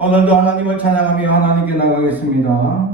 오늘도 하나님을 찬양하며 하나님께 나가겠습니다.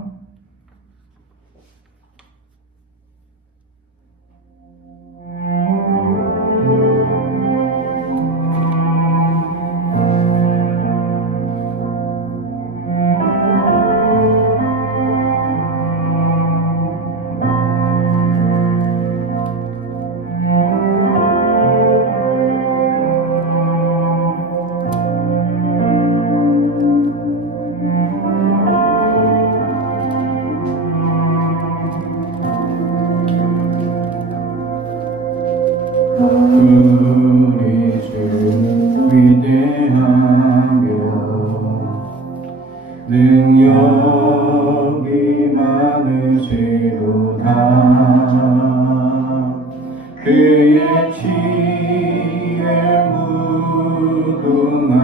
우리 주는 위대하며 능력이 많으시도다. 그의 지혜 무궁하며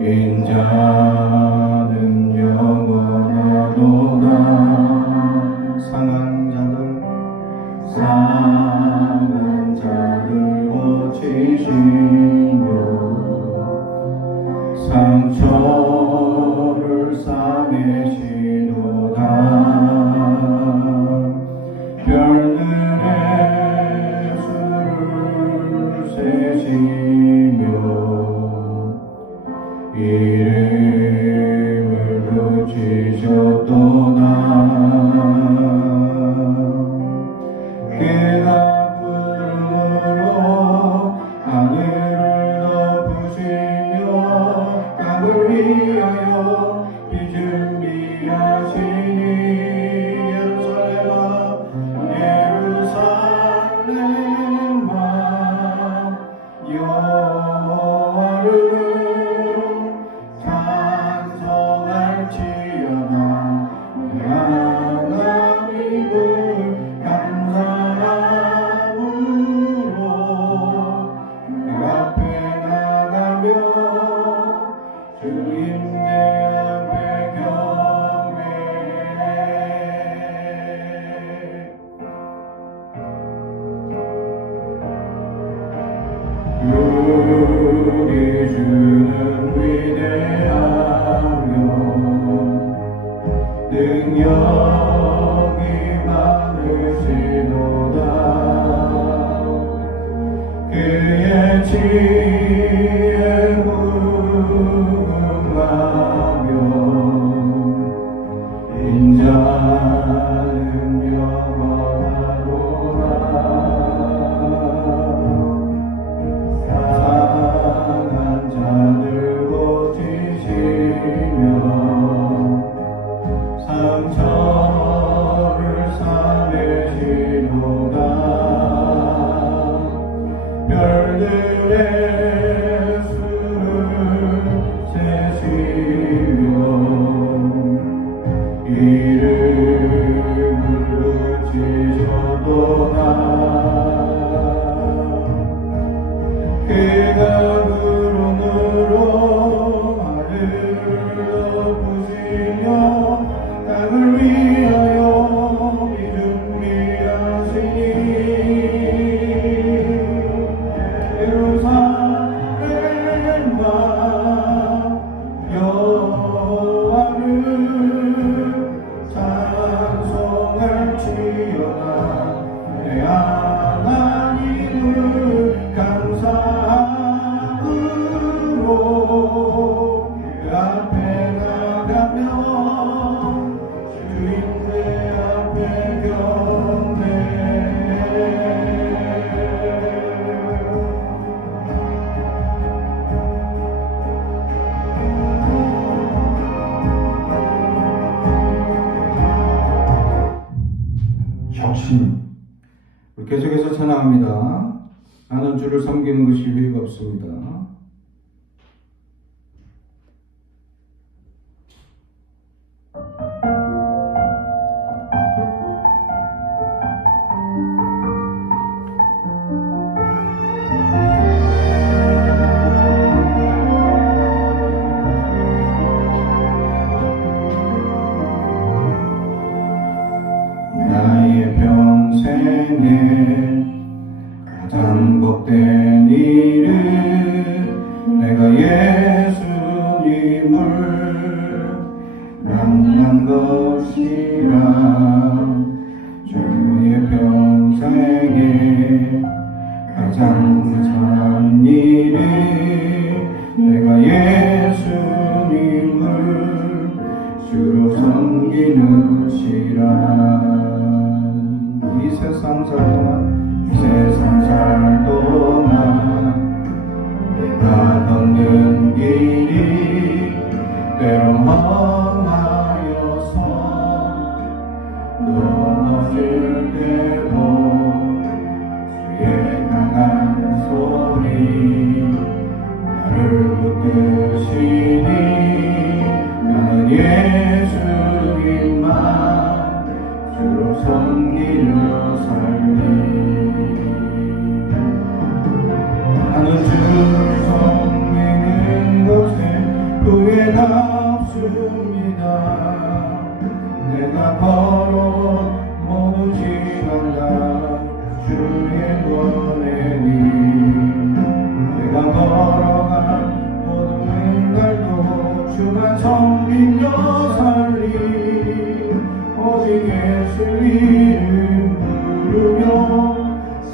인자는 영원하도다. 상한 자들 고치시며 상처를 싸매시도다. 별들의 수를 세시며 이름을 붙이셨도다. 그가 구름으로 하늘을 덮으시며 땅을 위하여 비 준비하시니 예루살렘아 여호와를 찬송할지어다. 내 하나님을 감사함으로 그 앞에 나가며 주님의 앞에 경배해. 우리 주는 위대하며 능력이 많으시도다. 그의 지혜 무궁하며 인자는 영원하도다. 상한 자들 고치시며 상처를 싸매시도다. 별들의 수를 세시며 이름을 붙이셨도다. 그가 구름으로 하늘을 덮으시며 땅을 위하여 비 준비하시니 예루살렘아 여호와를 찬송할지어다. 내 하나님을 감사함으로 그 앞에 나가며 주님의 앞에 경배해. 혁신. 우리 계속해서 찬양합니다. 나는 주를 섬기는 것이 유익 없습니다. 나의 평생에 가장 복된 일은 내가 주의 평생에 가장 잘한 일이 내가 예수님을 주로 섬기는 시라. 이 세상 살 동안 내가 걷는 길이 때론 험하여서 넘어질 때도 주의 강한 손이 나를 붙드시니 나는 예수님만 주로 섬기며 살리. 나는 주를 섬기는 것에 후회가 없습니다. 내가 걸어온 모든 시간과 주의 권행이 내가 걸어간 모든 날도 주만 섬기며 살리. 오직 예수 이름 부르며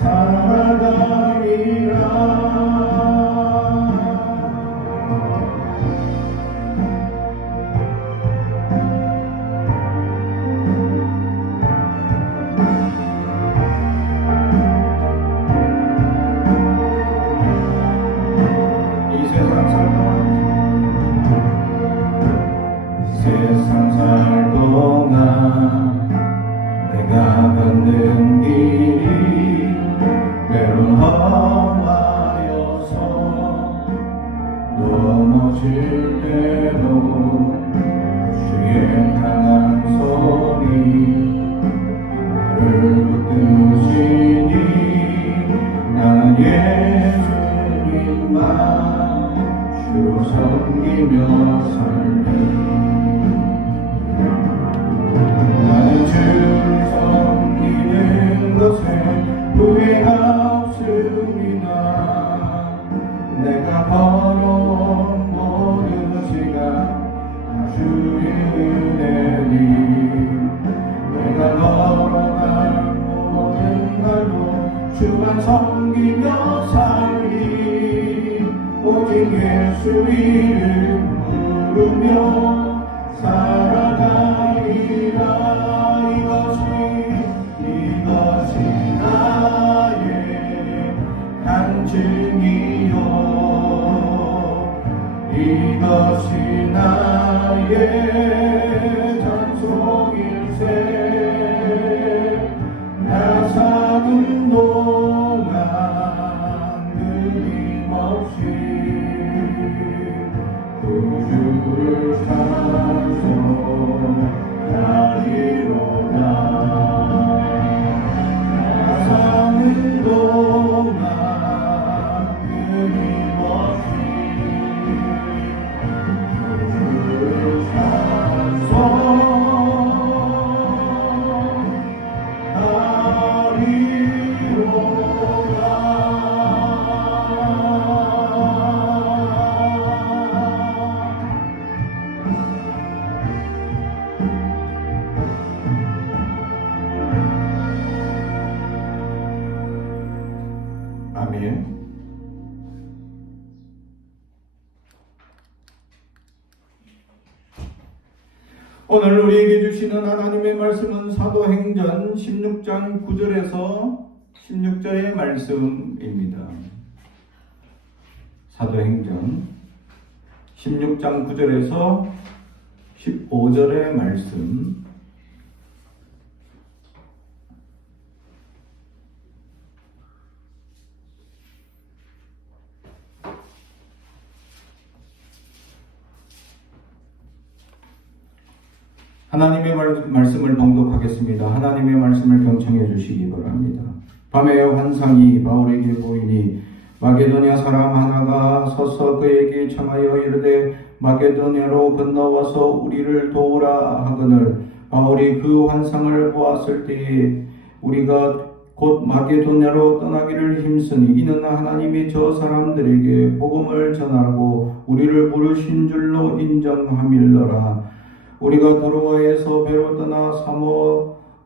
살아가리라. 세상 살 동안 내가 걷는 길이 때론 험하여서 넘어질 때도 주의 강한 손이 나를 붙드시니 나는 예수님만 주로 섬기며 살리. 나는 주를 섬기는 것에 후회가 없습니다. 내가 걸어온 모든 시간 주의 은혜니 내가 걸어간 모든 날도 주만 섬기며 살리. 오직 예수 이름 부르며 살아가리라. 이것이 나의 간증이요 이것이 나의 찬송일세. 나 사는 동안 끊임없이 주를 찬송하리로다. 사는 동안 끊임없이 주를 아멘. 오늘 우리에게 주시는 하나님의 말씀은 사도행전 16장 9절에서 16절의 말씀입니다. 사도행전 16장 9절에서 15절의 말씀. 하나님의 말씀을 봉독하겠습니다. 하나님의 말씀을 경청해 주시기 바랍니다. 밤에 환상이 바울에게 보이니 마게도냐 사람 하나가 서서 그에게 청하여 이르되 마게도냐로 건너와서 우리를 도우라 하거늘 바울이 그 환상을 보았을 때에 우리가 곧 마게도냐로 떠나기를 힘쓰니 이는 하나님이 저 사람들에게 복음을 전하라고 우리를 부르신 줄로 인정함일러라. 우리가 드로아에서 배로 떠나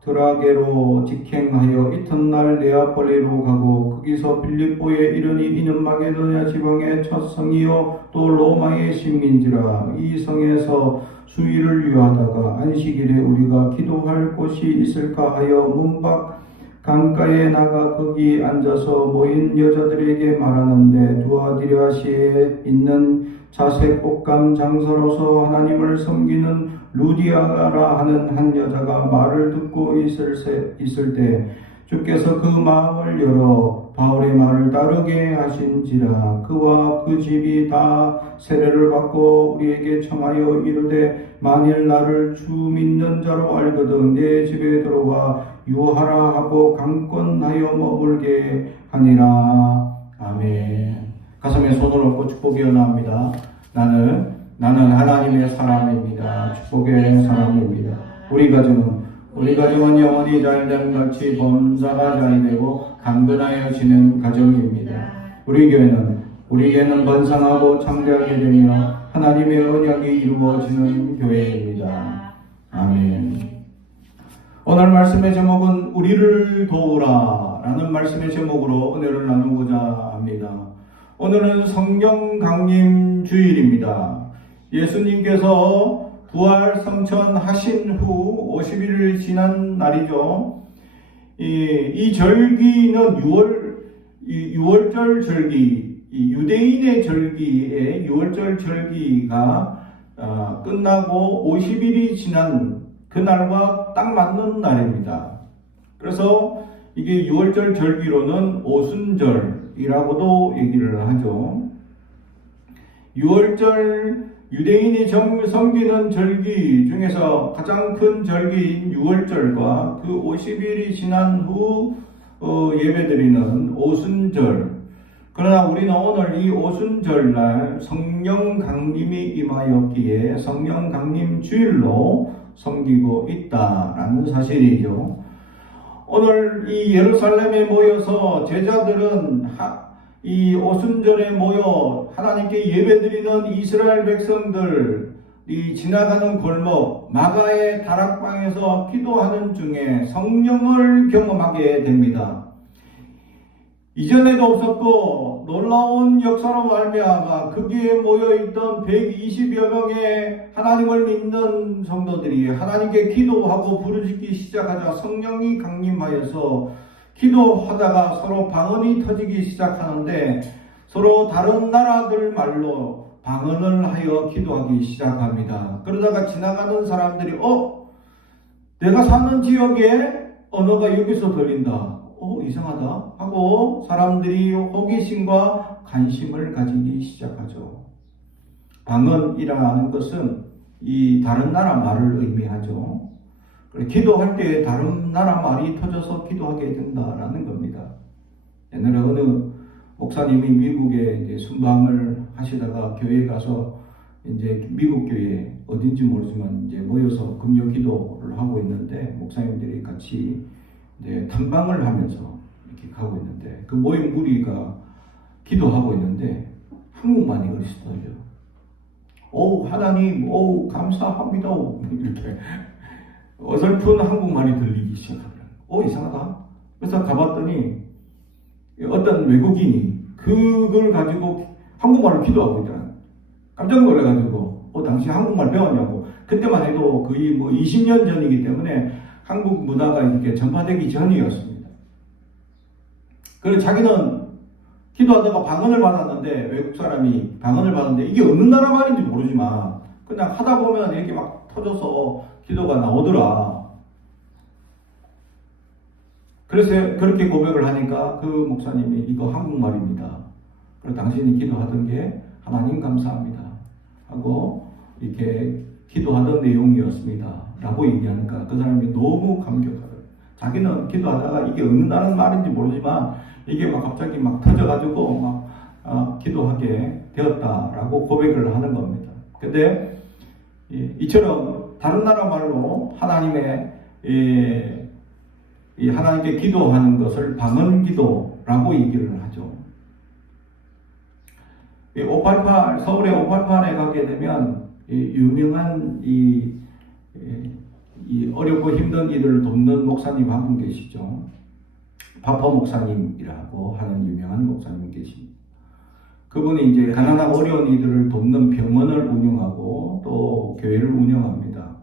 사모드라게로 직행하여 이튿날 네아폴리로 가고 거기서 빌립보에 이르니 이는 마게도냐 지방의 첫 성이요 또 로마의 식민지라. 이 성에서 수일을 유하다가 안식일에 우리가 기도할 곳이 있을까 하여 문밖 강가에 나가 거기 앉아서 모인 여자들에게 말하는데 두아디라시에 있는 자색 옷감 장사로서 하나님을 섬기는 루디아라 하는 한 여자가 말을 듣고 있을 때 주께서 그 마음을 열어 바울의 말을 따르게 하신지라. 그와 그 집이 다 세례를 받고 우리에게 청하여 이르되 만일 나를 주 믿는 자로 알거든 내 집에 들어와 유하라 하고 강권하여 머물게 하니라. 아멘. 가슴에 손을 얹고 축복이 나옵니다. 나는 하나님의 사람입니다. 축복의 사람입니다. 우리 가정은 영원히 잘됨 같이 범사가 잘 되고 강건하여 지는 가정입니다. 우리 교회는 번성하고 창대하게 되며 하나님의 언약이 이루어지는 교회입니다. 아멘. 오늘 말씀의 제목은 우리를 도우라 라는 말씀의 제목으로 은혜를 나누고자 합니다. 오늘은 성령 강림 주일입니다. 예수님께서 부활 성천하신 후 50일 지난 날이죠. 이 절기는 6월절 절기, 유대인의 절기에 6월절 절기가 끝나고 50일이 지난 그날과 딱 맞는 날입니다. 그래서 이게 6월절 절기로는 오순절이라고도 얘기를 하죠. 6월절 유대인이 섬기는 절기 중에서 가장 큰 절기인 6월절과 그 50일이 지난 후 예배드리는 오순절. 그러나 우리는 오늘 이 오순절날 성령 강림이 임하였기에 성령 강림 주일로 섬기고 있다라는 사실이죠. 오늘 이 예루살렘에 모여서 제자들은 이 오순절에 모여 하나님께 예배드리는 이스라엘 백성들이 지나가는 골목 마가의 다락방에서 기도하는 중에 성령을 경험하게 됩니다. 이전에도 없었고 놀라운 역사로 말미암아 거기에 모여있던 120여 명의 하나님을 믿는 성도들이 하나님께 기도하고 부르짖기 시작하자 성령이 강림하여서 기도하다가 서로 방언이 터지기 시작하는데 서로 다른 나라들 말로 방언을 하여 기도하기 시작합니다. 그러다가 지나가는 사람들이 내가 사는 지역에 언어가 여기서 들린다. 이상하다 하고 사람들이 호기심과 관심을 가지기 시작하죠. 방언이라는 것은 이 다른 나라 말을 의미하죠. 기도할 때 다른 나라 말이 터져서 기도하게 된다라는 겁니다. 옛날에 어느 목사님이 미국에 이제 순방을 하시다가 교회에 가서 이제 미국 교회 어딘지 모르지만 이제 모여서 금요 기도를 하고 있는데 목사님들이 같이 이제 탐방을 하면서 이렇게 가고 있는데 그 모임 무리가 기도하고 있는데 한국말이 어디서 들려요? 하나님, 감사합니다. 이렇게 어설픈 한국말이 들리기 시작하더라고요. 이상하다. 그래서 가봤더니 어떤 외국인이 그걸 가지고 한국말로 기도하고 있더라고요. 깜짝 놀라가지고 당시 한국말 배웠냐고. 그때만 해도 거의 20년 전이기 때문에 한국 문화가 이렇게 전파되기 전이었습니다. 그래서 자기는 기도하다가 방언을 받았는데 외국 사람이 방언을 받았는데 이게 어느 나라 말인지 모르지만 그냥 하다 보면 이렇게 막 터져서 기도가 나오더라. 그래서 그렇게 고백을 하니까 그 목사님이 이거 한국말입니다. 그리고 당신이 기도하던 게 하나님 감사합니다 하고 이렇게 기도하던 내용이었습니다 라고 얘기하니까 그 사람이 너무 감격하더라고요. 자기는 기도하다가 이게 어느 나라 말인지 모르지만 이게 막 갑자기 막 터져가지고 막 기도하게 되었다라고 고백을 하는 겁니다. 근데 이처럼 다른 나라 말로 하나님께 기도하는 것을 방언 기도라고 얘기를 하죠. 588 서울의 588에 가게 되면 유명한 이 이 어렵고 힘든 이들을 돕는 목사님 한 분 계시죠. 파퍼 목사님이라고 하는 유명한 목사님 계십니다. 그분이 이제 가난하고 어려운 이들을 돕는 병원을 운영하고 또 교회를 운영합니다.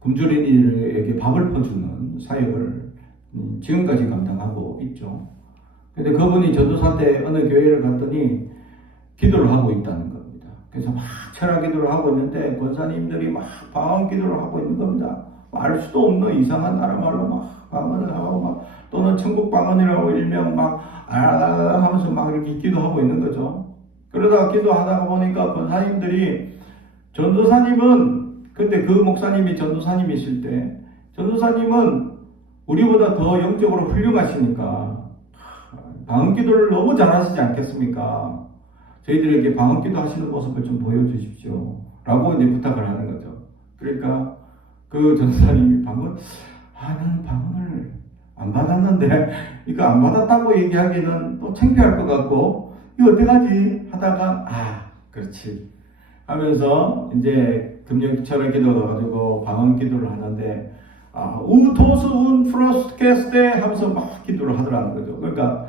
굶주린 이들에게 밥을 퍼주는 사역을 지금까지 감당하고 있죠. 근데 그분이 전도사 때 어느 교회를 갔더니 기도를 하고 있다는 겁니다. 그래서 막 철학 기도를 하고 있는데 권사님들이 막 방언 기도를 하고 있는 겁니다. 알 수도 없는 이상한 나라 말로 막 방언을 하고 막 또는 천국 방언이라고 일명 막 하면서 막 이렇게 기도하고 있는 거죠. 그러다가 기도하다가 보니까 권사님들이 전도사님은 그때 그 목사님이 전도사님이실 때 전도사님은 우리보다 더 영적으로 훌륭하시니까 방언 기도를 너무 잘하시지 않겠습니까? 저희들에게 방언 기도 하시는 모습을 좀 보여주십시오 라고 이제 부탁을 하는 거죠. 그러니까 그 전도사님이 나는 방언을 안 받았는데 이거 안 받았다고 얘기하기는 또 창피할 것 같고 이거 어떡하지 하다가 그렇지 하면서 이제 금요일처럼 기도가 가지고 방언 기도를 하는데 우토스 운 프로스케스테 하면서 막 기도를 하더라는 거죠. 그러니까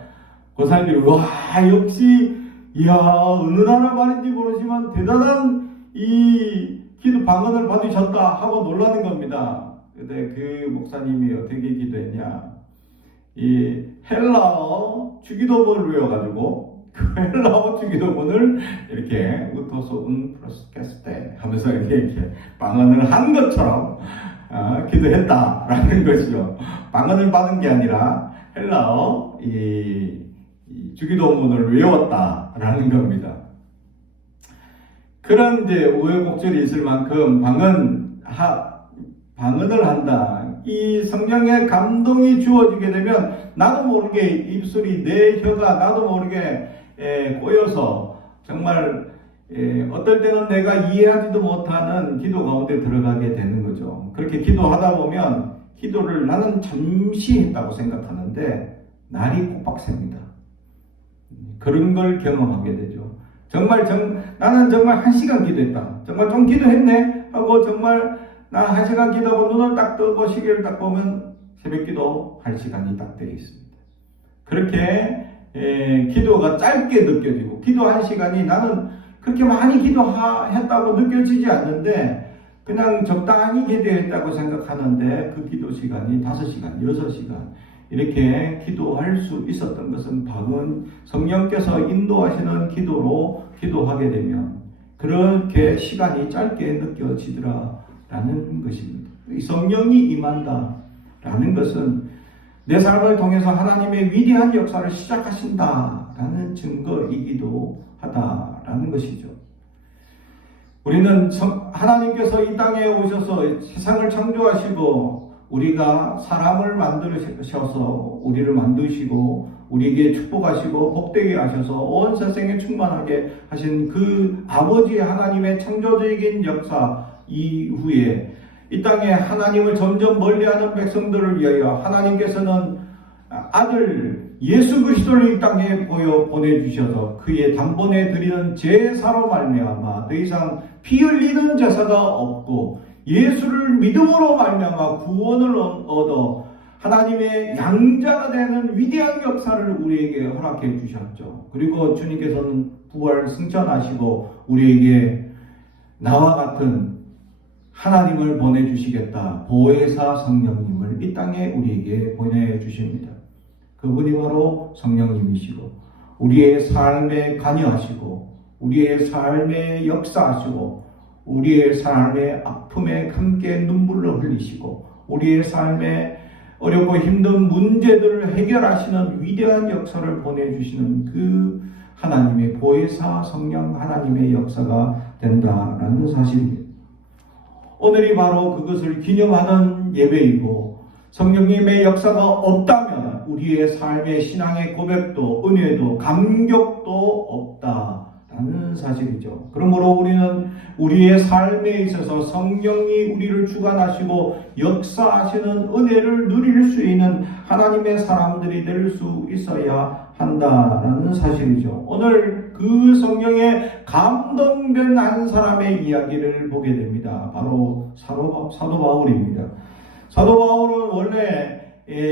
고사님들이 와 역시 어느 나라 말인지 모르지만 대단한 이 기도 방언을 받으셨다 하고 놀라는 겁니다. 근데 그 목사님이 어떻게 기도했냐, 이 헬라어 주기도문을 외워가지고 그 헬라어 주기도문을 이렇게 우토스 운 프로스케스테 하면서 이렇게 방언을 한 것처럼 기도했다라는 것이죠. 방언을 받은 게 아니라 헬라어 이 주기도문을 외웠다라는 겁니다. 그런 이제 우여곡절이 있을 만큼 방언을 한다. 이 성령의 감동이 주어지게 되면 나도 모르게 입술이 내 혀가 나도 모르게 꼬여서 정말 어떨 때는 내가 이해하지도 못하는 기도 가운데 들어가게 되는 거죠. 그렇게 기도하다 보면 기도를 나는 잠시 했다고 생각하는데 날이 꼬박셉니다. 그런 걸 경험하게 되죠. 나는 정말 1시간 기도했다. 정말 좀 기도했네 하고 정말 나 1시간 기도하고 눈을 딱 뜨고 시계를 딱 보면 새벽 기도 1시간이 딱 되어 있습니다. 그렇게 기도가 짧게 느껴지고 기도 1시간이 나는 그렇게 많이 기도했다고 느껴지지 않는데 그냥 적당히 기도했다고 생각하는데 그 기도 시간이 5시간, 6시간 이렇게 기도할 수 있었던 것은 성령께서 인도하시는 기도로 기도하게 되면 그렇게 시간이 짧게 느껴지더라라는 것입니다. 성령이 임한다라는 것은 내 삶을 통해서 하나님의 위대한 역사를 시작하신다라는 증거이기도 하다라는 것이죠. 우리는 하나님께서 이 땅에 오셔서 세상을 창조하시고 우리가 사람을 만드셔서 우리를 만드시고 우리에게 축복하시고 복되게 하셔서 온 세상에 충만하게 하신 그 아버지 하나님의 창조적인 역사 이후에 이 땅에 하나님을 점점 멀리하는 백성들을 위하여 하나님께서는 아들 예수 그리스도를 이 땅에 보내주셔서 그의 단번에 드리는 제사로 말미암아 더 이상 피 흘리는 제사가 없고 예수를 믿음으로 말미암아 구원을 얻어 하나님의 양자가 되는 위대한 역사를 우리에게 허락해 주셨죠. 그리고 주님께서는 부활 승천하시고 우리에게 나와 같은 하나님을 보내주시겠다. 보혜사 성령님을 이 땅에 우리에게 보내주십니다. 그분이 바로 성령님이시고 우리의 삶에 관여하시고 우리의 삶에 역사하시고 우리의 삶의 아픔에 함께 눈물을 흘리시고 우리의 삶에 어렵고 힘든 문제들을 해결하시는 위대한 역사를 보내주시는 그 하나님의 보혜사 성령 하나님의 역사가 된다라는 사실입니다. 오늘이 바로 그것을 기념하는 예배이고 성령님의 역사가 없다면 우리의 삶의 신앙의 고백도 은혜도 감격도 없다라는 사실이죠. 그러므로 우리는 우리의 삶에 있어서 성령이 우리를 주관하시고 역사하시는 은혜를 누릴 수 있는 하나님의 사람들이 될 수 있어야 한다라는 사실이죠. 오늘 그 성령에 감동된 한 사람의 이야기를 보게 됩니다. 바로 사도 바울입니다. 사도 바울은 원래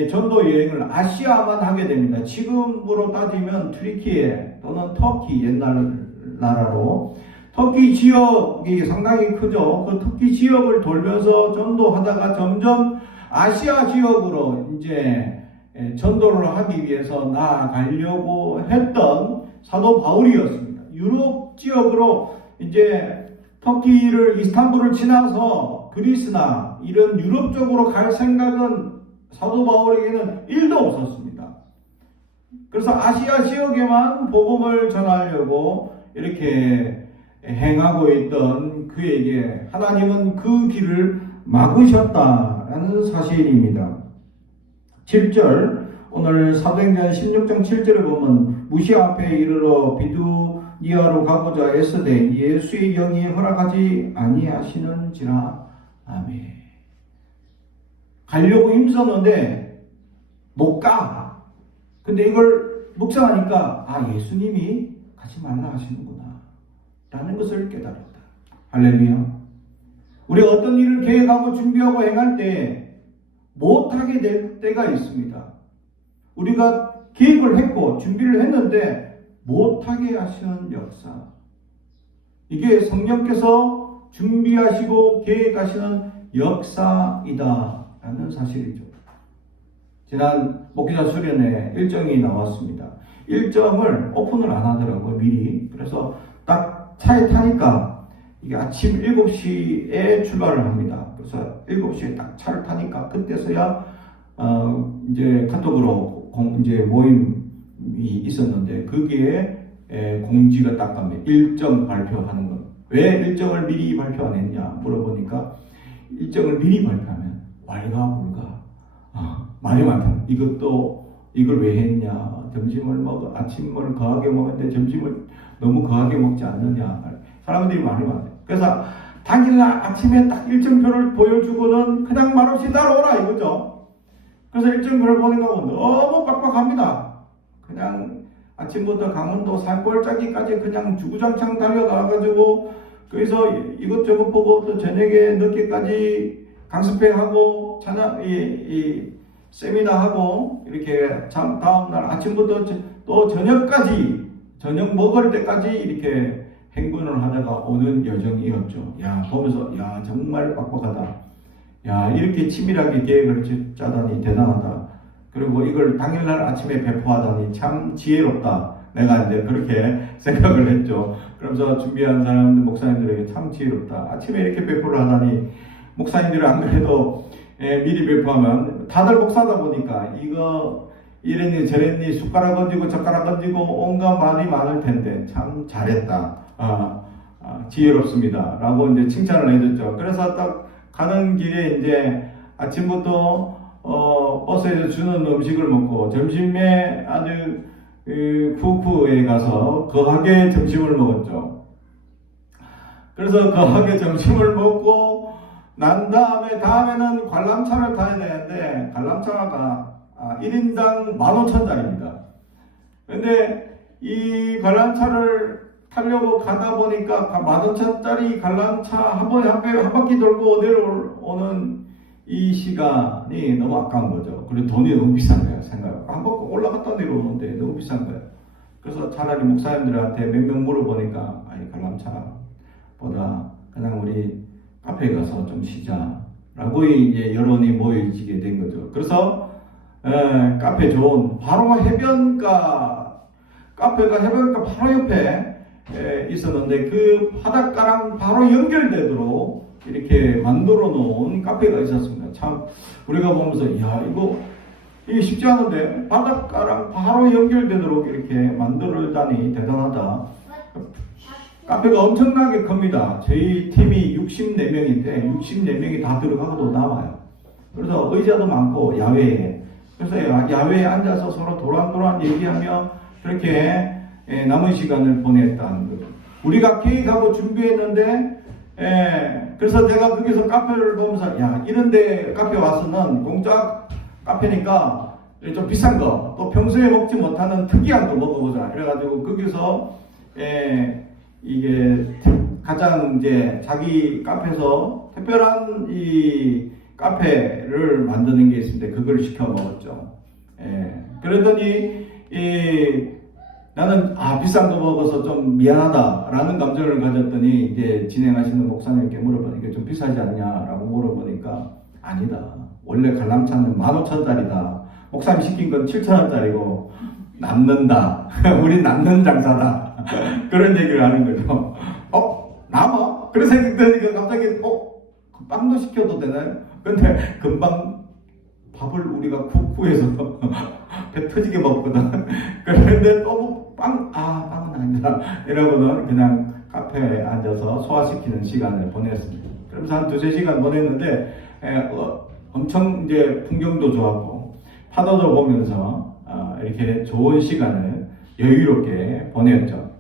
전도 여행을 아시아만 하게 됩니다. 지금으로 따지면 튀르키예 또는 터키, 옛날 나라로 터키 지역이 상당히 크죠. 그 터키 지역을 돌면서 전도하다가 점점 아시아 지역으로 이제 전도를 하기 위해서 나아가려고 했던 사도 바울이었습니다. 유럽 지역으로 이제 터키를, 이스탄불을 지나서 그리스나 이런 유럽 쪽으로 갈 생각은 사도 바울에게는 1도 없었습니다. 그래서 아시아 지역에만 복음을 전하려고 이렇게 행하고 있던 그에게 하나님은 그 길을 막으셨다라는 사실입니다. 7절, 오늘 사도행전 16장 7절에 보면 무시 앞에 이르러 비두니아로 가고자 애쓰되 예수의 영이 허락하지 아니하시는지라. 아멘. 가려고 힘썼는데 못 가. 근데 이걸 묵상하니까 예수님이 가지 말라 하시는구나 라는 것을 깨달았다. 할렐루야. 우리가 어떤 일을 계획하고 준비하고 행할 때 못하게 될 때가 있습니다. 우리가 계획을 했고 준비를 했는데 못하게 하시는 역사. 이게 성령께서 준비하시고 계획하시는 역사이다 라는 사실이죠. 지난 목회자 수련회 일정이 나왔습니다. 일정을 오픈을 안 하더라고요, 미리. 그래서 딱 차에 타니까 이게 아침 7시에 출발을 합니다. 그래서 7시에 딱 차를 타니까 그때서야 이제 카톡으로 이제 모임이 있었는데 거기에 공지가 딱 갑니다. 일정 발표하는 것. 왜 일정을 미리 발표 안 했냐 물어보니까 일정을 미리 발표하면 왈가불가. 말이 많다. 이걸 왜 했냐. 아침을 거하게 먹었는데 점심을 너무 거하게 먹지 않느냐. 사람들이 말이 많아요. 그래서 당일날 아침에 딱 일정표를 보여주고는 그냥 말없이 따라오라 이거죠. 그래서 일정표를 보니까 너무 빡빡합니다. 그냥 아침부터 강원도 산골짜기까지 그냥 주구장창 달려가가지고 거기서 이것저것 보고 또 저녁에 늦게까지 강습회하고 세미나하고 이렇게 다음날 아침부터 또 저녁 먹을 때까지 이렇게 행군을 하다가 오는 여정이었죠. 보면서 정말 빡빡하다. 이렇게 치밀하게 계획을 짜다니 대단하다. 그리고 이걸 당일날 아침에 배포하다니 참 지혜롭다. 내가 이제 그렇게 생각을 했죠. 그러면서 준비한 사람들, 목사님들에게 참 지혜롭다. 아침에 이렇게 배포를 하다니 목사님들은 안 그래도 미리 배포하면 다들 목사다 보니까 이거 이랬니 저랬니 숟가락 얹고 젓가락 얹고 온갖 말이 많을 텐데 참 잘했다. 지혜롭습니다. 라고 이제 칭찬을 해줬죠. 그래서 딱 가는 길에 이제 아침부터 버스에서 주는 음식을 먹고 점심에 아주 쿠쿠에 가서 거하게 점심을 먹었죠. 그래서 거하게 점심을 먹고 난 다음에는 관람차를 타야 되는데 관람차가 1인당 15,000원짜리입니다. 근데 이 관람차를 타려고 가다 보니까 15,000원짜리 관람차 한 바퀴 돌고 내려오는 이 시간이 너무 아까운 거죠. 그리고 돈이 너무 비싼 거예요. 한 바퀴 올라갔다 내려오는데 너무 비싼 거예요. 그래서 차라리 목사님들한테 몇 명 물어보니까 관람차보다 그냥 우리 카페에 가서 좀 쉬자라고 이제 여론이 모여지게 된 거죠. 그래서 카페 좋은 바로 카페가 해변가 바로 옆에 있었는데 그 바닷가랑 바로 연결되도록 이렇게 만들어 놓은 카페가 있었습니다. 참 우리가 보면서 이게 쉽지 않은데 바닷가랑 바로 연결되도록 이렇게 만들다니 대단하다. 카페가 엄청나게 큽니다. 저희 팀이 64명인데 64명이 다 들어가고도 남아요. 그래서 의자도 많고 야외에. 그래서 야외에 앉아서 서로 도란도란 얘기하며 그렇게 남은 시간을 보냈다는 거죠. 우리가 계획하고 준비했는데 그래서 내가 거기서 카페를 보면서 이런데 카페 와서는 공짜 카페니까 좀 비싼 거 또 평소에 먹지 못하는 특이한 거 먹어보자. 그래가지고 거기서 이게 가장 이제 자기 카페에서 특별한 이 카페를 만드는 게 있습니다. 그걸 시켜 먹었죠. 그러더니 나는 비싼 거 먹어서 좀 미안하다라는 감정을 가졌더니 이제 진행하시는 목사님께 물어보니까 좀 비싸지 않냐라고 물어보니까 아니다. 원래 관람차는 15,000원짜리다. 목사님 시킨 건 7,000원짜리고 남는다. 우린 남는 장사다. 그런 얘기를 하는 거죠. 남아? 그래서 생각하니까 갑자기 빵도 시켜도 되나요? 근데 금방 밥을 우리가 구해서 배 터지게 먹거든. 그런데 또 빵은 아니다. 이러고는 그냥 카페에 앉아서 소화시키는 시간을 보냈습니다. 그러면서 한 2-3시간 보냈는데, 엄청 이제 풍경도 좋았고, 파도도 보면서, 이렇게 좋은 시간을 여유롭게 보냈죠.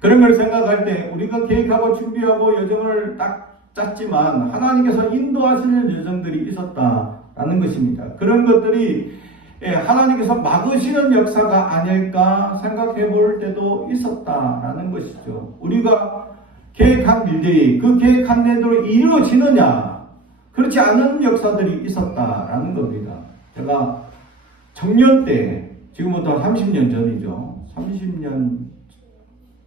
그런 걸 생각할 때 우리가 계획하고 준비하고 여정을 딱 짰지만 하나님께서 인도하시는 여정들이 있었다라는 것입니다. 그런 것들이 하나님께서 막으시는 역사가 아닐까 생각해 볼 때도 있었다라는 것이죠. 우리가 계획한 일들이 그 계획한 대로 이루어지느냐, 그렇지 않은 역사들이 있었다라는 겁니다. 제가 청년 때, 지금부터 30년 전이죠.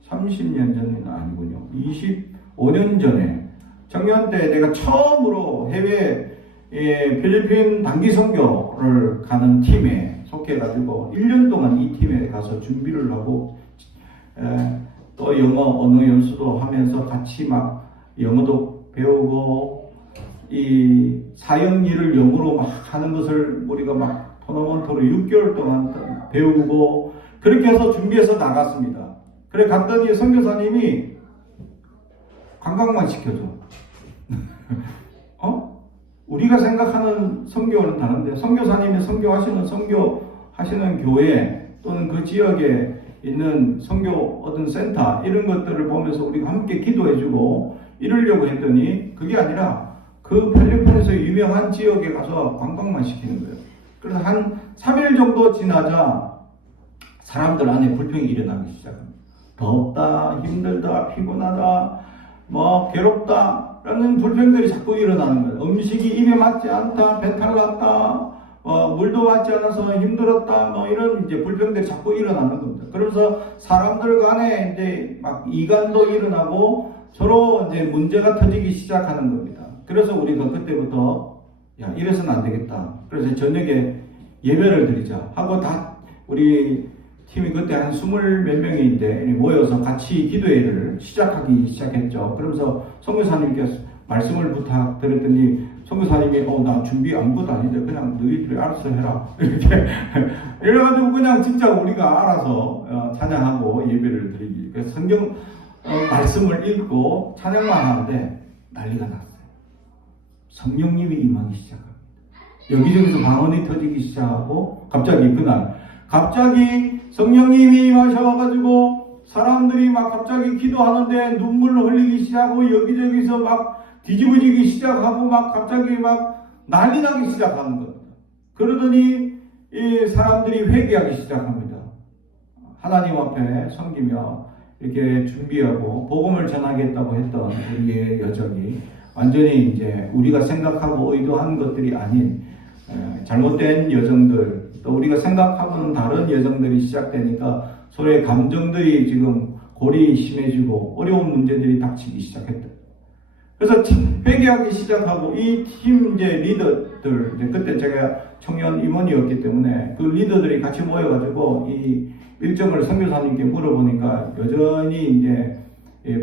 30년 전은 아니군요. 25년 전에 청년 때 내가 처음으로 해외 필리핀 단기 선교를 가는 팀에 속해가지고 1년 동안 이 팀에 가서 준비를 하고 또 영어 언어 연수도 하면서 같이 막 영어도 배우고 이 사역 일을 영어로 막 하는 것을 우리가 막 토너먼트로 6개월 동안 배우고 그렇게 해서 준비해서 나갔습니다. 그래 갔더니 선교사님이 관광만 시켜줘. 우리가 생각하는 선교는 다른데 선교사님이 선교하시는 교회 또는 그 지역에 있는 선교 어떤 센터 이런 것들을 보면서 우리가 함께 기도해주고 이러려고 했더니 그게 아니라 그 필리핀에서 유명한 지역에 가서 관광만 시키는 거예요. 그래서 한 3일 정도 지나자 사람들 안에 불평이 일어나기 시작합니다. 덥다, 힘들다, 피곤하다, 괴롭다 라는 불평들이 자꾸 일어나는 거예요. 음식이 입에 맞지 않다, 배탈 났다, 물도 맞지 않아서 힘들었다, 이런 이제 불평들이 자꾸 일어나는 겁니다. 그래서 사람들 간에 이제 막 이간도 일어나고 서로 이제 문제가 터지기 시작하는 겁니다. 그래서 우리가 그때부터 이래서는 안 되겠다. 그래서 저녁에 예배를 드리자 하고 우리 팀이 그때 한 20몇 명인데 모여서 같이 기도회를 시작했죠. 그러면서 선교사님께서 말씀을 부탁드렸더니 선교사님이 나 준비 아무것도 아닌데 그냥 너희들이 알아서 해라 이렇게 이래가지고 그냥 진짜 우리가 알아서 찬양하고 예배를 드리기. 그래서 성경 말씀을 읽고 찬양만 하는데 난리가 났어요. 성령님이 임하기 시작합니다. 여기저기서 방언이 터지기 시작하고 갑자기 성령님이 임하셔가지고 사람들이 막 갑자기 기도하는데 눈물을 흘리기 시작하고 여기저기서 막 뒤집어지기 시작하고 막 갑자기 막 난리 나기 시작하는 겁니다. 그러더니 이 사람들이 회개하기 시작합니다. 하나님 앞에 섬기며 이렇게 준비하고 복음을 전하겠다고 했던 우리의 여정이 완전히 이제 우리가 생각하고 의도한 것들이 아닌 잘못된 여정들, 또 우리가 생각하고는 다른 여정들이 시작되니까 서로의 감정들이 지금 골이 심해지고 어려운 문제들이 닥치기 시작했다. 그래서 회개하기 시작하고 이 팀 이제 리더들, 그때 제가 청년 임원이었기 때문에 그 리더들이 같이 모여가지고 이 일정을 선교사님께 물어보니까 여전히 이제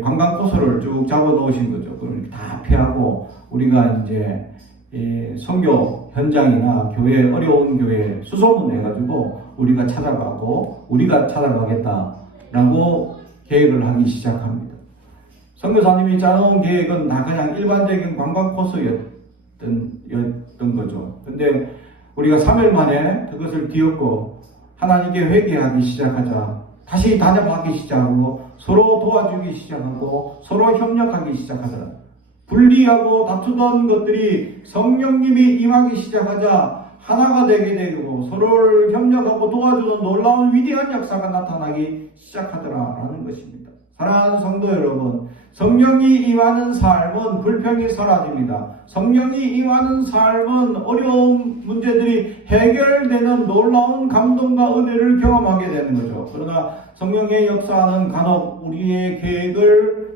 관광 코스를 쭉 잡아 놓으신 거죠. 그걸 다 피하고 우리가 이제 선교 현장이나 교회, 어려운 교회 수소문 해가지고 우리가 찾아가겠다라고 계획을 하기 시작합니다. 선교사님이 짜놓은 계획은 다 그냥 일반적인 관광 코스였던 거죠. 근데 우리가 3일 만에 그것을 뒤엎고 하나님께 회개하기 시작하자. 다시 단합하기 시작하고 서로 도와주기 시작하고 서로 협력하기 시작하자. 분리하고 다투던 것들이 성령님이 임하기 시작하자 하나가 되게 되고 서로를 협력하고 도와주던 안에서도 놀라운 위대한 역사가 나타나기 시작하더라라는 것입니다. 사랑하는 성도 여러분, 성령이 임하는 삶은 불평이 사라집니다. 성령이 임하는 삶은 어려운 문제들이 해결되는 놀라운 감동과 은혜를 경험하게 되는 거죠. 그러나 성령의 역사는 간혹 우리의 계획을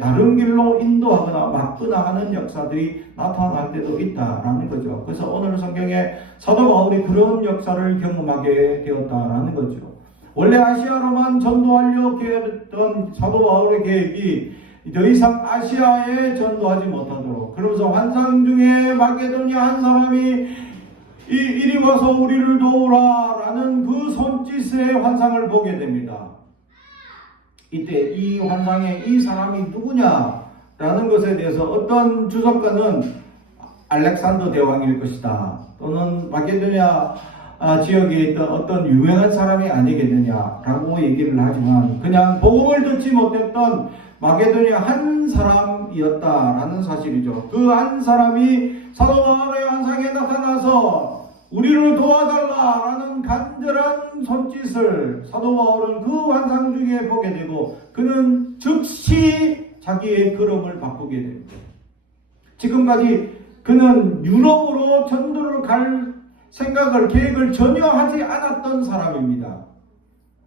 다른 길로 인도하거나 막거나 하는 역사들이 나타날 때도 있다라는 거죠. 그래서 오늘 성경에 사도 바울이 그런 역사를 경험하게 되었다라는 거죠. 원래 아시아로만 전도하려고 했던 사도 바울의 계획이 더 이상 아시아에 전도하지 못하도록, 그러면서 환상 중에 마게도냐 한 사람이 이리 와서 우리를 도우라 라는 그 손짓의 환상을 보게 됩니다. 이때 이 환상에 이 사람이 누구냐라는 것에 대해서 어떤 주석가는 알렉산더 대왕일 것이다, 또는 마게도냐 지역에 있던 어떤 유명한 사람이 아니겠느냐라고 얘기를 하지만, 그냥 복음을 듣지 못했던 마게도냐 한 사람이었다라는 사실이죠. 그 한 사람이 사도 바울의 환상에 나타나서 우리를 도와달라라는 간절한 손짓을 사도 바울은 그 환상 중에 보게 되고, 그는 즉시 자기의 걸음을 바꾸게 됩니다. 지금까지 그는 유럽으로 전도를 갈 계획을 전혀 하지 않았던 사람입니다.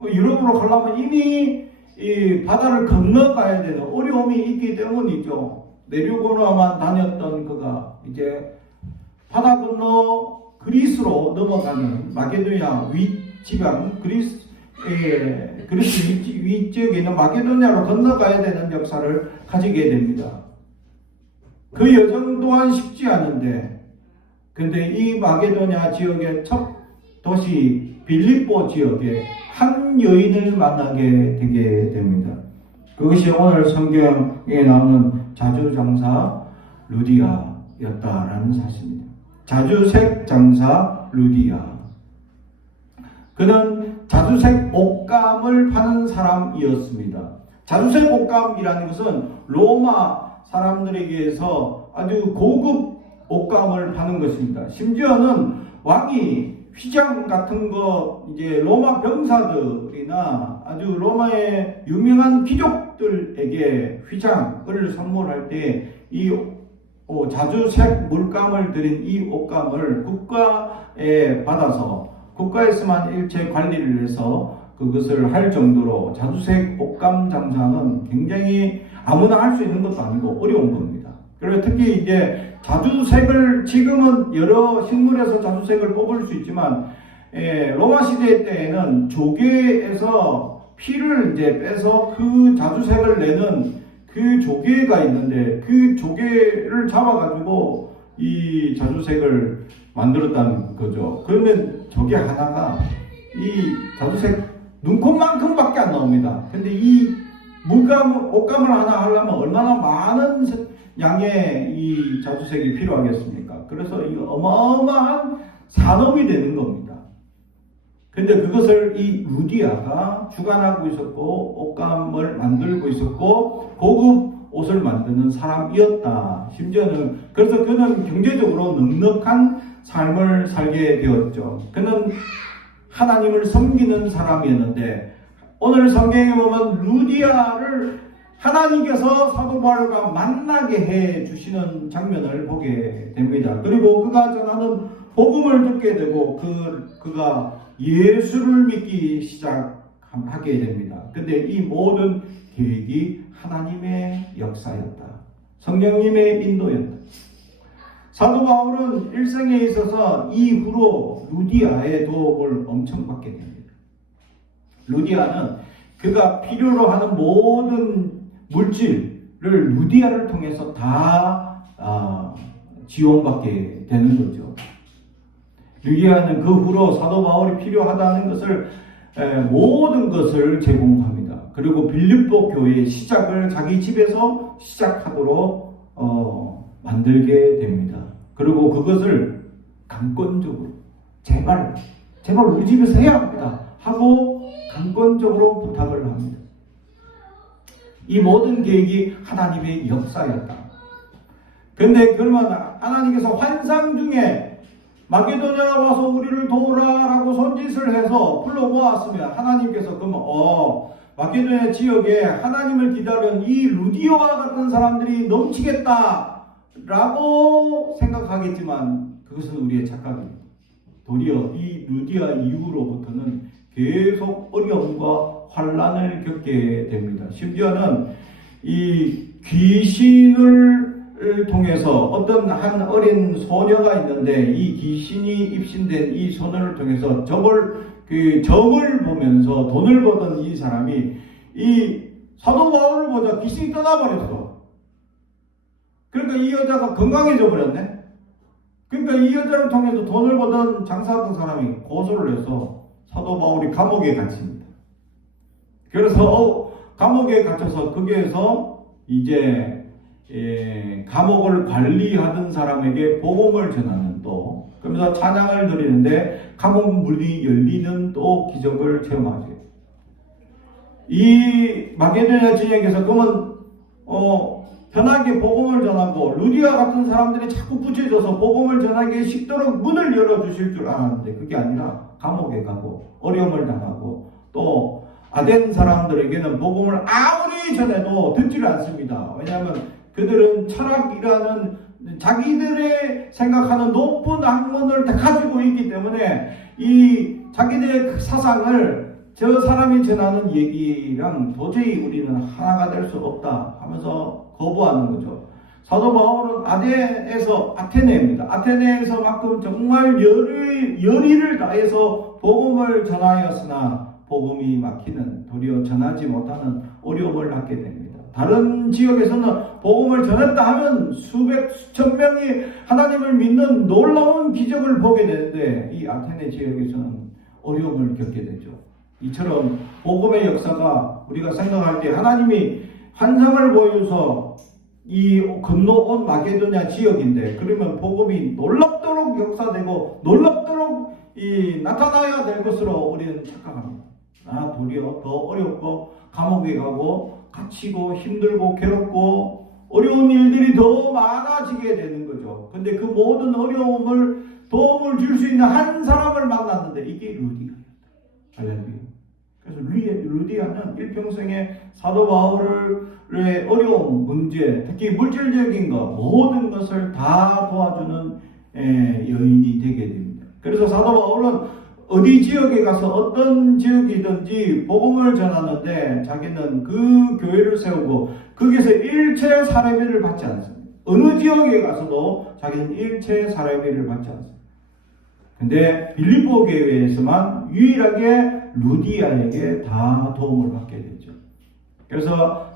유럽으로 가려면 이미 이 바다를 건너가야 되는 어려움이 있기 때문이죠. 내륙으로만 다녔던 그가 이제 바다 건너 그리스로 넘어가는 마게도냐 윗지방, 그리스 위쪽에 있는 마게도냐로 건너가야 되는 역사를 가지게 됩니다. 그 여정 또한 쉽지 않은데, 근데 이 마게도냐 지역의 첫 도시 빌립보 지역에 한 여인을 만나게 되게 됩니다. 그것이 오늘 성경에 나오는 자주장사 루디아였다라는 사실입니다. 자주색 장사 루디아. 그는 자주색 옷감을 파는 사람이었습니다. 자주색 옷감이라는 것은 로마 사람들에게서 아주 고급 옷감을 파는 것입니다. 심지어는 왕이 휘장 같은 거, 이제 로마 병사들이나 아주 로마의 유명한 귀족들에게 휘장을 선물할 때 이 자주색 물감을 들인 이 옷감을 국가에 받아서 국가에서만 일체 관리를 해서 그것을 할 정도로 자주색 옷감 장사는 굉장히 아무나 할 수 있는 것도 아니고 어려운 겁니다. 그리고 특히 이제 자주색을, 지금은 여러 식물에서 자주색을 뽑을 수 있지만 로마 시대 때에는 조개에서 피를 이제 빼서 그 자주색을 내는 그 조개가 있는데, 그 조개를 잡아가지고 이 자주색을 만들었다는 거죠. 그러면 조개 하나가 이 자주색 눈곱만큼밖에 안 나옵니다. 근데 이 옷감을 하나 하려면 얼마나 많은 양의 이 자주색이 필요하겠습니까? 그래서 이거 어마어마한 산업이 되는 겁니다. 근데 그것을 이 루디아가 주관하고 있었고, 옷감을 만들고 있었고, 고급 옷을 만드는 사람이었다. 심지어는, 그래서 그는 경제적으로 넉넉한 삶을 살게 되었죠. 그는 하나님을 섬기는 사람이었는데, 오늘 성경에 보면 루디아를 하나님께서 사도 바울과 만나게 해 주시는 장면을 보게 됩니다. 그리고 그가 전하는 복음을 듣게 되고 그가 예수를 믿기 시작하게 됩니다. 근데 이 모든 계획이 하나님의 역사였다. 성령님의 인도였다. 사도 바울은 일생에 있어서 이후로 루디아의 도움을 엄청 받게 됩니다. 루디아는 그가 필요로 하는 모든 물질을 루디아를 통해서 다 지원받게 되는 거죠. 루디아는 그 후로 사도 바울이 필요하다는 것을 모든 것을 제공합니다. 그리고 빌립보 교회의 시작을 자기 집에서 시작하도록 만들게 됩니다. 그리고 그것을 강권적으로 제발 우리 집에서 해야 합니다 하고 강권적으로 부탁을 합니다. 이 모든 계획이 하나님의 역사였다. 그런데 그러면 하나님께서 환상 중에 마게도냐가 와서 우리를 도우라라고 손짓을 해서 불러 모았으면 하나님께서 그러면 마게도냐 지역에 하나님을 기다리는 이 루디아와 같은 사람들이 넘치겠다라고 생각하겠지만 그것은 우리의 착각입니다. 도리어 이 루디아 이후로부터는 계속 어려움과 환란을 겪게 됩니다. 심지어는 이 귀신을 통해서 어떤 한 어린 소녀가 있는데 이 귀신이 입신된 이 소녀를 통해서 점을 보면서 돈을 버던 이 사람이 이 사도 바울을 보자 귀신이 떠나버렸어. 그러니까 이 여자가 건강해져 버렸네. 그러니까 이 여자를 통해서 돈을 버던 장사하던 사람이 고소를 해서 사도 바울이 감옥에 갇힙니다. 그래서 감옥에 갇혀서 거기에서 이제 감옥을 관리하던 사람에게 복음을 전하는 또 그러면서 찬양을 드리는데 감옥 문이 열리는 또 기적을 체험하죠. 이 마게도냐 지역에서 그러면 편하게 복음을 전하고 루디아 같은 사람들이 자꾸 붙여져서 복음을 전하기 쉽도록 문을 열어주실 줄 알았는데 그게 아니라 감옥에 가고 어려움을 당하고 또 아덴 사람들에게는 복음을 아무리 전해도 듣지를 않습니다. 왜냐하면 그들은 철학이라는 자기들의 생각하는 높은 학문을 다 가지고 있기 때문에 이 자기들의 사상을 저 사람이 전하는 얘기랑 도저히 우리는 하나가 될 수 없다 하면서 거부하는 거죠. 사도 바울은 아테네입니다. 아테네에서만큼 정말 열의를 다해서 복음을 전하였으나 복음이 막히는 도리어 전하지 못하는 어려움을 갖게 됩니다. 다른 지역에서는 복음을 전했다 하면 수천 명이 하나님을 믿는 놀라운 기적을 보게 되는데 이 아테네 지역에서는 어려움을 겪게 되죠. 이처럼 복음의 역사가 우리가 생각할 때 하나님이 환상을 보여서 이 건너온 마게도냐 지역인데 그러면 복음이 놀랍도록 역사되고 놀랍도록 나타나야 될 것으로 우리는 착각합니다. 도리어 더 어렵고 감옥에 가고 갇히고 힘들고 괴롭고 어려운 일들이 더 많아지게 되는 거죠. 근데 그 모든 어려움을 도움을 줄 수 있는 한 사람을 만났는데 이게 루디아였다. 할렐루야. 그래서 루디아는 일평생에 사도 바울의 어려움, 문제, 특히 물질적인 것 모든 것을 다 도와주는 여인이 되게 됩니다. 그래서 사도 바울은 어디 지역에 가서 어떤 지역이든지 복음을 전하는데 자기는 그 교회를 세우고 거기서 일체 사례비를 받지 않습니다. 어느 지역에 가서도 자기는 일체 사례비를 받지 않습니다. 근데 빌립보 교회에서만 유일하게 루디아에게 다 도움을 받게 되죠. 그래서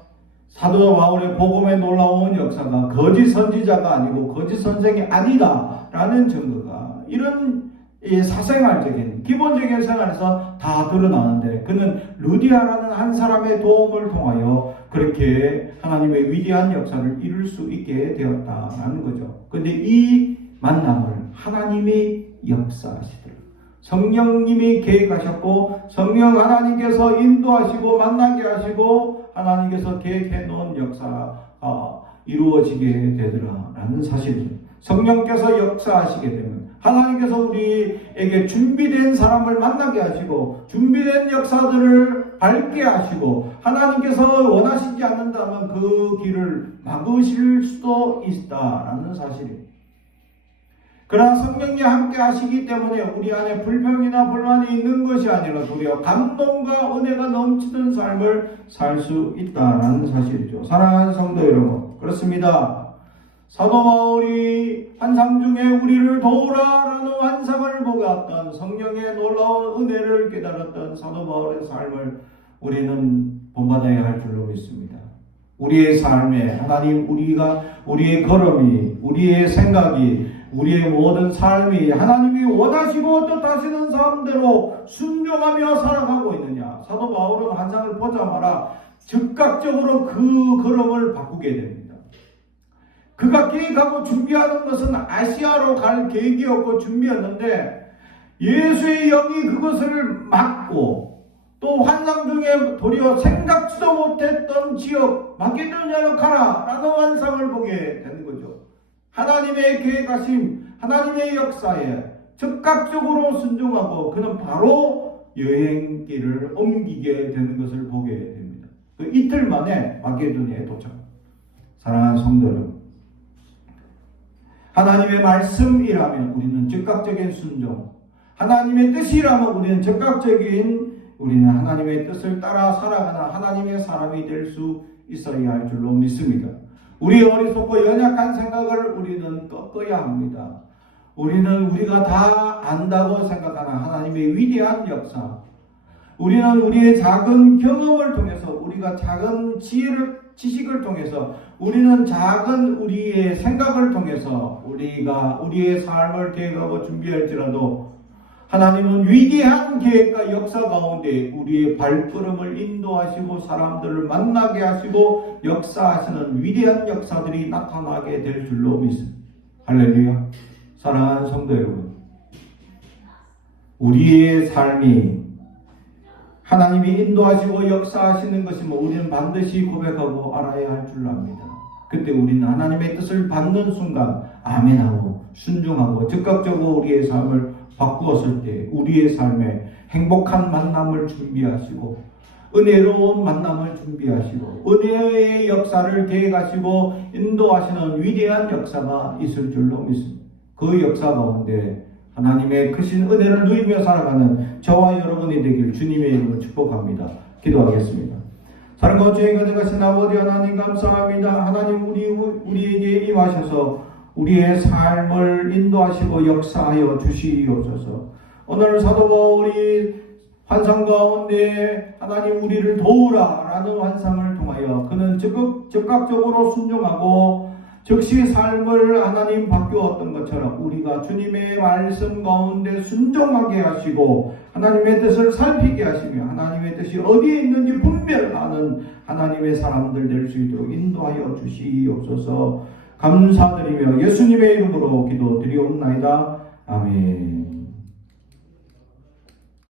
사도 바울의 복음의 놀라운 역사가 거짓 선지자가 아니고 거짓 선생이 아니다라는 증거가 이런 사생활적인 기본적인 생활에서 다 드러나는데 그는 루디아라는 한 사람의 도움을 통하여 그렇게 하나님의 위대한 역사를 이룰 수 있게 되었다라는 거죠. 그런데 이 만남을 하나님이 역사하시더라고요. 성령님이 계획하셨고 성령 하나님께서 인도하시고 만나게 하시고 하나님께서 계획해 놓은 역사가 이루어지게 되더라라는 사실입니다. 성령께서 역사하시게 되면 하나님께서 우리에게 준비된 사람을 만나게 하시고 준비된 역사들을 밟게 하시고 하나님께서 원하시지 않는다면 그 길을 막으실 수도 있다라는 사실입니다. 그러나 성령이 함께 하시기 때문에 우리 안에 불평이나 불만이 있는 것이 아니라 도리어 감동과 은혜가 넘치는 삶을 살 수 있다는 사실이죠. 사랑하는 성도 여러분, 그렇습니다. 사도 바울이 환상 중에 우리를 도우라라는 환상을 보았던 성령의 놀라운 은혜를 깨달았던 사도 바울의 삶을 우리는 본받아야 할 줄로 믿습니다. 우리의 삶에 하나님 우리의 걸음이 우리의 생각이 우리의 모든 삶이 하나님이 원하시고 뜻하시는 삶대로 순종하며 살아가고 있느냐. 사도 바울은 환상을 보자마자 즉각적으로 그 걸음을 바꾸게 됩니다. 그가 계획하고 준비하는 것은 아시아로 갈 계획이었고 준비였는데 예수의 영이 그것을 막고 또 환상 중에 도리어 생각지도 못했던 지역 마게도냐로 가라라는 환상을 보게 되는 거죠. 하나님의 계획하심, 하나님의 역사에 즉각적으로 순종하고 그는 바로 여행길을 옮기게 되는 것을 보게 됩니다. 그 이틀 만에 마게도니아에 도착. 사랑하는 성도 여러분, 하나님의 말씀이라면 우리는 즉각적인 순종, 하나님의 뜻이라면 우리는 하나님의 뜻을 따라 살아가는 하나님의 사람이 될 수 있어야 할 줄로 믿습니다. 우리의 어리석고 연약한 생각을 우리는 꺾어야 합니다. 우리는 우리가 다 안다고 생각하는 하나님의 위대한 역사, 우리는 우리의 작은 경험을 통해서, 우리가 작은 지식을 통해서, 우리는 작은 우리의 생각을 통해서 우리가 우리의 삶을 계획하고 준비할지라도 하나님은 위대한 계획과 역사 가운데 우리의 발걸음을 인도하시고 사람들을 만나게 하시고 역사하시는 위대한 역사들이 나타나게 될 줄로 믿습니다. 할렐루야. 사랑하는 성도 여러분, 우리의 삶이 하나님이 인도하시고 역사하시는 것이면 우리는 반드시 고백하고 알아야 할 줄 압니다. 그때 우리는 하나님의 뜻을 받는 순간 아멘하고 순종하고 즉각적으로 우리의 삶을 바꾸었을 때 우리의 삶에 행복한 만남을 준비하시고 은혜로운 만남을 준비하시고 은혜의 역사를 계획하시고 인도하시는 위대한 역사가 있을 줄로 믿습니다. 그 역사 가운데 하나님의 크신 은혜를 누리며 살아가는 저와 여러분이 되길 주님의 이름으로 축복합니다. 기도하겠습니다. 사랑과 주의 가득하신 아버지 하나님 감사합니다. 하나님 우리에게 임하셔서 우리의 삶을 인도하시고 역사하여 주시옵소서. 오늘 사도 바울이 환상 가운데 하나님 우리를 도우라 라는 환상을 통하여 그는 즉각적으로 순종하고 즉시 삶을 하나님 바꾸었던 것처럼 우리가 주님의 말씀 가운데 순종하게 하시고 하나님의 뜻을 살피게 하시며 하나님의 뜻이 어디에 있는지 분별하는 하나님의 사람들 될 수 있도록 인도하여 주시옵소서. 감사드리며 예수님의 이름으로 기도드리옵나이다. 아멘.